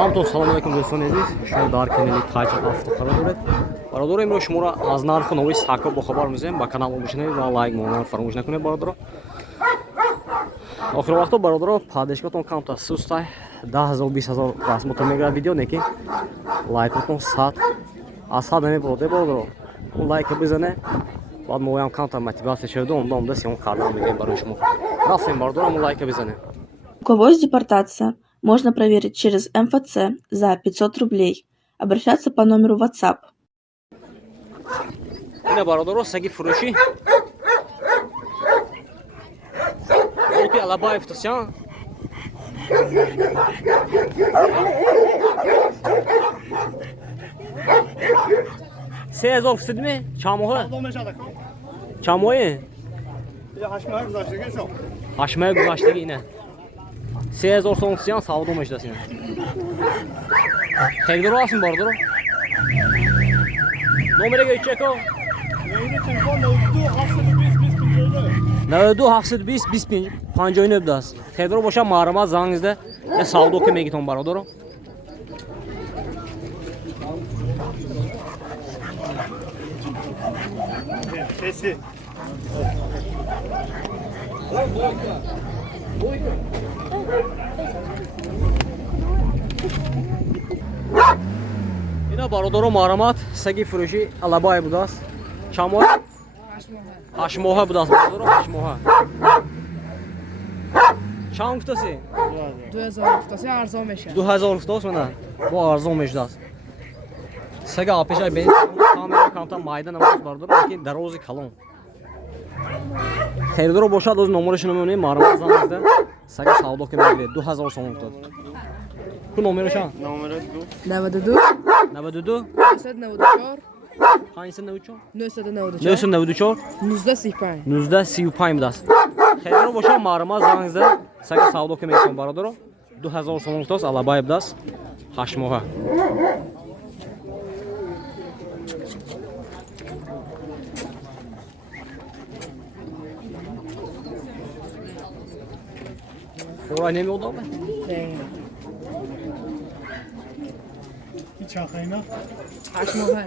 ҳамтон салом алайкум дӯстони азиз, шумо дар канали Таҷ Авто қарор доред. Бародаро, имрӯз шуморо аз нархи новии сагҳо бохабар мезанем. Ба канал обишонед ва лайк монан фаромӯш накунед бародаро. Охири вақто бародаро, падешготон камтар сустай 10,000 20,000 расмотон мегирад видео, неки лайкотон 100 аз 100 намебароде бародаро. Он лайка бизане, баъд моям камтар мотивация шавида, онда сиён кардан мегирем барои шумо. Рафтем бародаро, он лайка бизане. У кого есть депортация, можно проверить через МФЦ за 500 рублей. Обращаться по номеру WhatsApp. Ина бародаро, саги фурӯшӣ. Олки Алабаев тосян. Се ҳазор фисадми? Чанд моҳе? Чанд моҳе? 8 ماه گذشتگی شو. 8 моҳе гузаштагӣ ина. 3000 сом сиян савдо мешудааст ина. Хелдиро ҳастин бародаро? Номерега чеко? Номер телефон 92 720 20 92 720 20 даст. Хелдиро боша маърамат зангизда я савдо ки мегитон бародаро. Kesi. Ина бародаро маърамат саги фурӯшӣ Алабаев будааст. Чанд моҳе? 8 моҳе будааст бародаро, 8 моҳе. Чанд гуфтаси? 2000 гуфтаси арзон мешавад. 2000 гуфтааст мана? Бо арзон мешудааст. Сага апешай бен камера камтар майда намост бародаро, лекин дарози калон. Херидоро бошад оз номерошро мемонем, маърамат зангизда сага савдо ки мегиред 2000 сом гуфтад. Ку номероша? Номер 92 92 994 594 994 994 1935. 1935 будааст. Херидоро боша маърамат зангизда сага савдо ки мекунам бародаро 2000 сом гуфтааст. Алабаев будааст 8 моҳа. Oraya ne mi oldu abi? hiç akayına. 8 ماهه.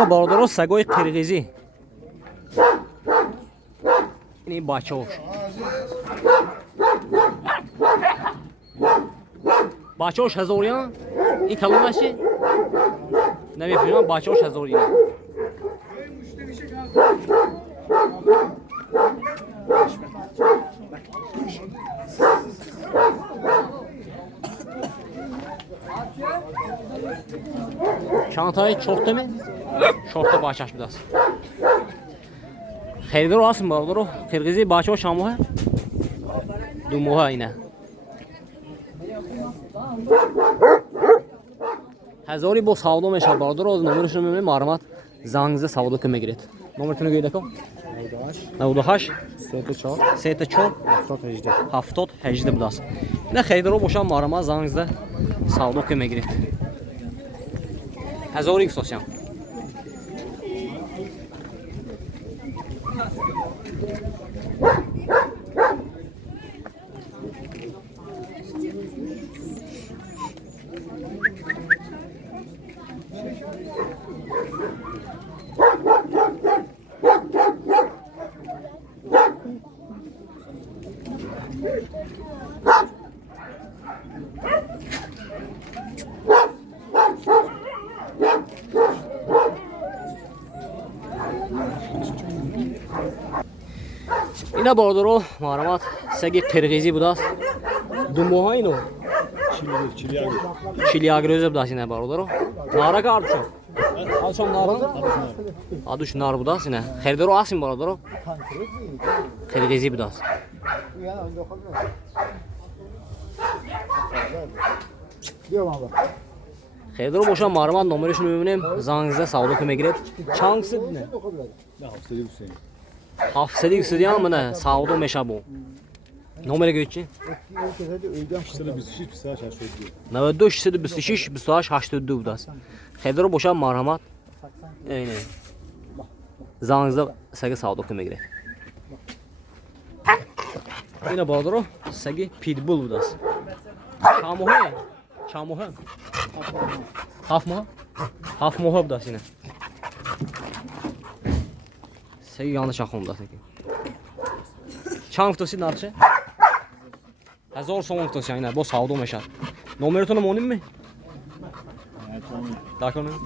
Ина бародаро сагои қирғизӣ. Ини бачаҳош. Бачаҳош 1000 ян? Ин калонаш чи? Намефаҳмам, бачаҳош 1000 ян. Чантаи 4 тами? 4 та бачааш будааст. Херидоро ҳастин бародаро? Қирғизӣ бачаҳо чанд моҳе? 2 моҳа ина. 1000 бо савдо мешавад бародаро. Номерошро мемонем, маърамат зангизда савдо ки мегиред. Номертоно гӯед ако? 98 34 70 18 будааст. Ина херидоро бошад маърамат зангизда савдо ки мегиред. 1000 гуфтасям. Ина бародаро маърамат саги қирғизӣ будааст. 2 моҳа ино. Чилияк рӯза будааст ина бародаро. Нара кардшо. Алшон нара. Адуш нар будааст ина. Херидоро ҳастин бародаро? Қирғизӣ будааст. خیلی رو باشم مارمان نمرشون رو ببینیم زنگزه سعودو که میگیرد چند سد نه؟ 700 200 هم نه سعودو میشه بو نمره گوید چی؟ 92 626 28 82 بود است خیلی رو باشم مرحمت اینه زنگزه سگه سعودو که میگیرد اینه بادرو سگه پیتبول بود است چند ماه 7 ماه 7 ماه بود است اینه سگه yanlış aklım بود است چند توسی نرچه 1000 سوم توسی اینه با سعودو میشه نمرتون مونیم می دا کنیم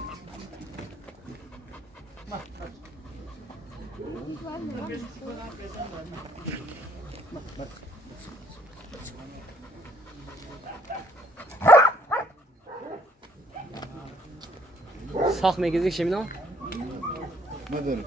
Sağ mı gezik şimdi o? نداره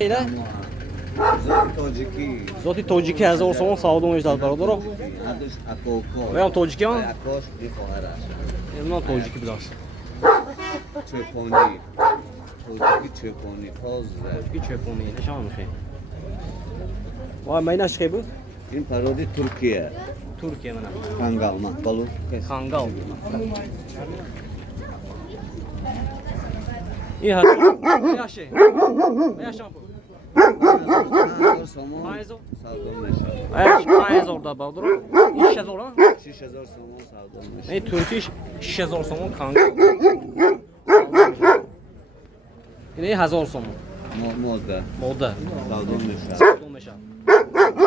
Ile? Taciki. Zoti توجیکی 1000 سوم سعودو میشه برادر Ados Akoko. میام توجیکی ها Akos di Fohara. اینا توجیکی biraz Çöponi. Taciki çöponi. Tazze. توجیکی چپونی نشان میخوای وای مایناش کی بود این parodi Türkiye. Türkiye من Kangal balık. Kangal İyi hadi yaşı yaşam bu Somon. Ayzo Savdon meşa. Ayaz orada baldır İş yazor ha 6000 somon savdon meşa. Ne Türkiye iş yazor somon Kangal Yine 1000 somon Moda. moda Savdon meşa. Savdo meşa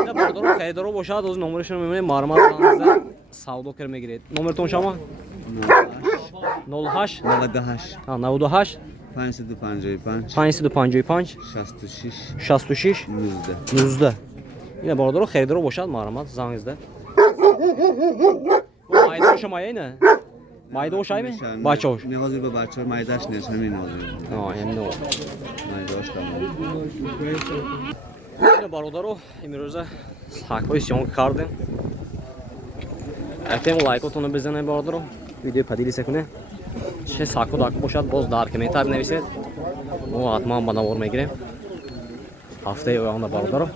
Ne baldır Xeydaro boşad o numarasını memnun Marmar Zanzda Savdo kerme giret Numarton şama 08 Navadahaş. Ha 98 555. 555 66. 66 Yüzde. 100 Yine baldır Xeydaro boşad Marmar Zanzda Mayda hoşamaya ne Mayda hoşay mı Baça hoş Ne hazır be bahçe maydaş ne senin oluyor. Ha hem ne o Maydaş tamam. Yine برادرو امروز حقوی سیون کردیم احتمال لایکاتونو بزنید برادرو ویدیو پدیلیسه کنه چه ساکو داکو باشد باز در کامنتار نویسید ما حتما بناور میگیریم هفته oyanda برادرو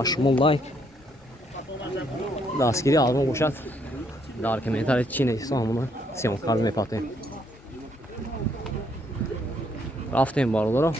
aşmol like دستگیری آلبوم باشد در کامنتار چی نیست همون سیون کردیم میپاتیم رفتیم برادرو